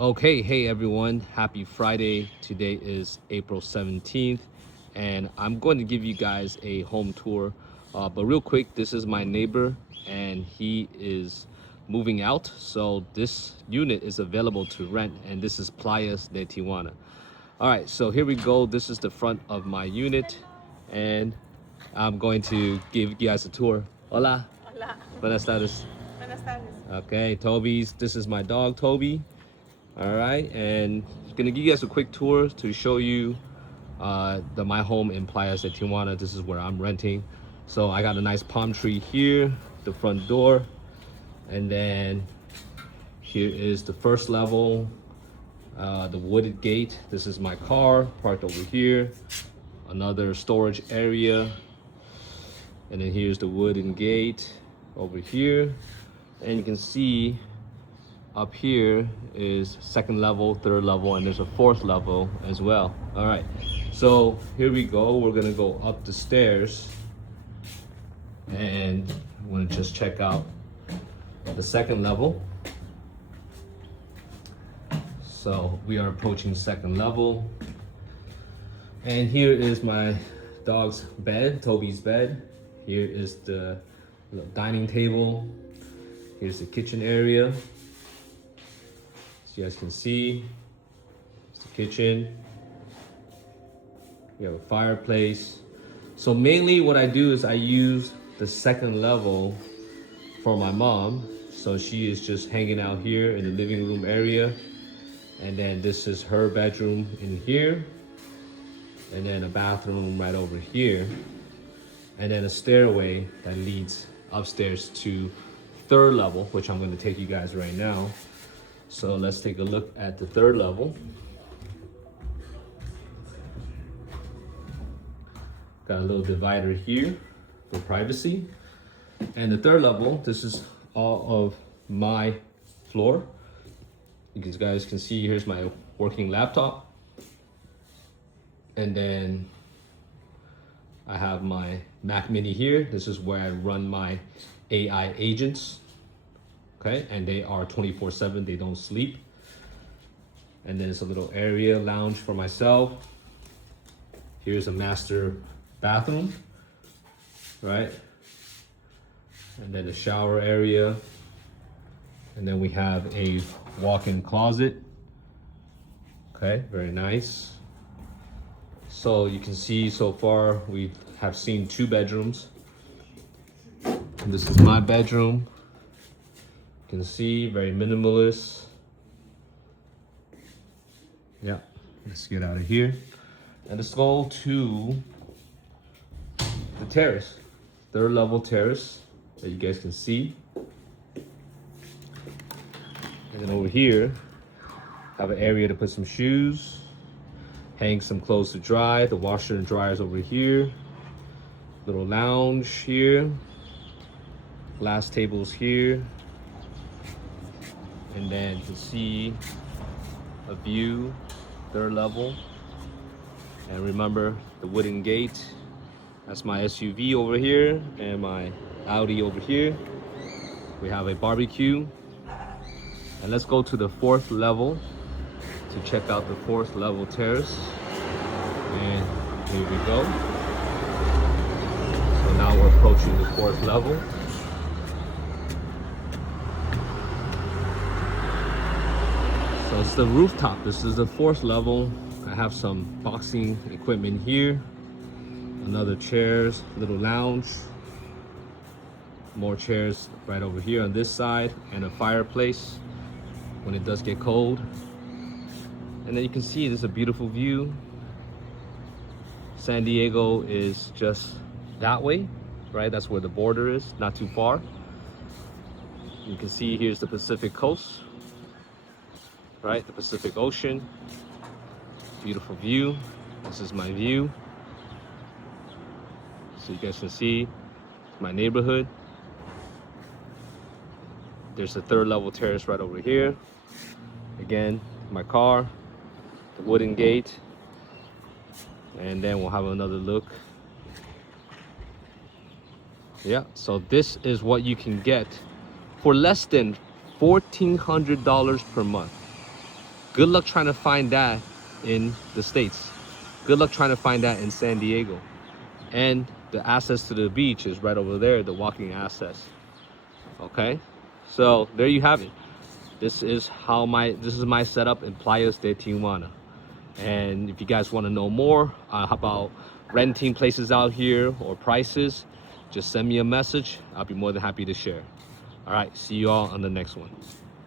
Okay, hey everyone, happy Friday. Today is April 17th, and I'm going to give you guys a home tour. But real quick, this is my neighbor, and he is moving out. So this unit is available to rent, and this is Playas de Tijuana. All right, so here we go. This is the front of my unit, and I'm going to give you guys a tour. Hola. Hola. Buenas tardes. Buenas tardes. Okay, this is my dog, Toby. All right, and gonna give you guys a quick tour to show you my home in Playas de Tijuana. This is where I'm renting. So I got a nice palm tree here, the front door, and then here is the first level, the wooded gate. This is my car parked over here, another storage area, and then here's the wooden gate over here, and you can see up here is second level, third level, and there's a fourth level as well. All right, so here we go. We're gonna go up the stairs, and I want to just check out the second level. So we are approaching second level, and here is my dog's bed, Toby's bed. Here is the dining table. Here's the kitchen area. As you guys can see, it's the kitchen. We have a fireplace. So mainly what I do is I use the second level for my mom. So she is just hanging out here in the living room area. And then this is her bedroom in here. And then a bathroom right over here. And then a stairway that leads upstairs to third level, which I'm going to take you guys right now. So let's take a look at the third level. Got a little divider here for privacy. And the third level, this is all of my floor. You guys can see here's my working laptop. And then I have my Mac Mini here. This is where I run my AI agents. Okay, and they are 24/7, they don't sleep. And then it's a little area lounge for myself. Here's a master bathroom, right? And then a shower area. And then we have a walk-in closet. Okay, very nice. So you can see so far we have seen 2 bedrooms. And this is my bedroom. You can see, very minimalist. Yeah, let's get out of here. And let's go to the terrace, third level terrace that you guys can see. And then over here, have an area to put some shoes, hang some clothes to dry. The washer and dryer is over here. Little lounge here. Glass tables here. And then you can see a view, third level. And remember the wooden gate. That's my SUV over here and my Audi over here. We have a barbecue. And let's go to the fourth level to check out the fourth level terrace. And here we go. So now we're approaching the fourth level. So it's the rooftop. This is the fourth level. I have some boxing equipment here. Another chairs, little lounge. More chairs right over here on this side, and a fireplace when it does get cold. And then you can see there's a beautiful view. San Diego is just that way, right? That's where the border is, not too far. You can see here's the Pacific coast. Right, the Pacific Ocean. Beautiful view. This is my view. So you guys can see my neighborhood. There's a third level terrace right over here. Again, my car, the wooden gate. And then we'll have another look. Yeah, so this is what you can get for less than $1,400 per month. Good luck trying to find that in the States. Good luck trying to find that in San Diego. And the access to the beach is right over there, the walking access. Okay, so there you have it. This is my setup in Playas de Tijuana. And if you guys want to know more about renting places out here or prices, just send me a message. I'll be more than happy to share. All right, see you all on the next one.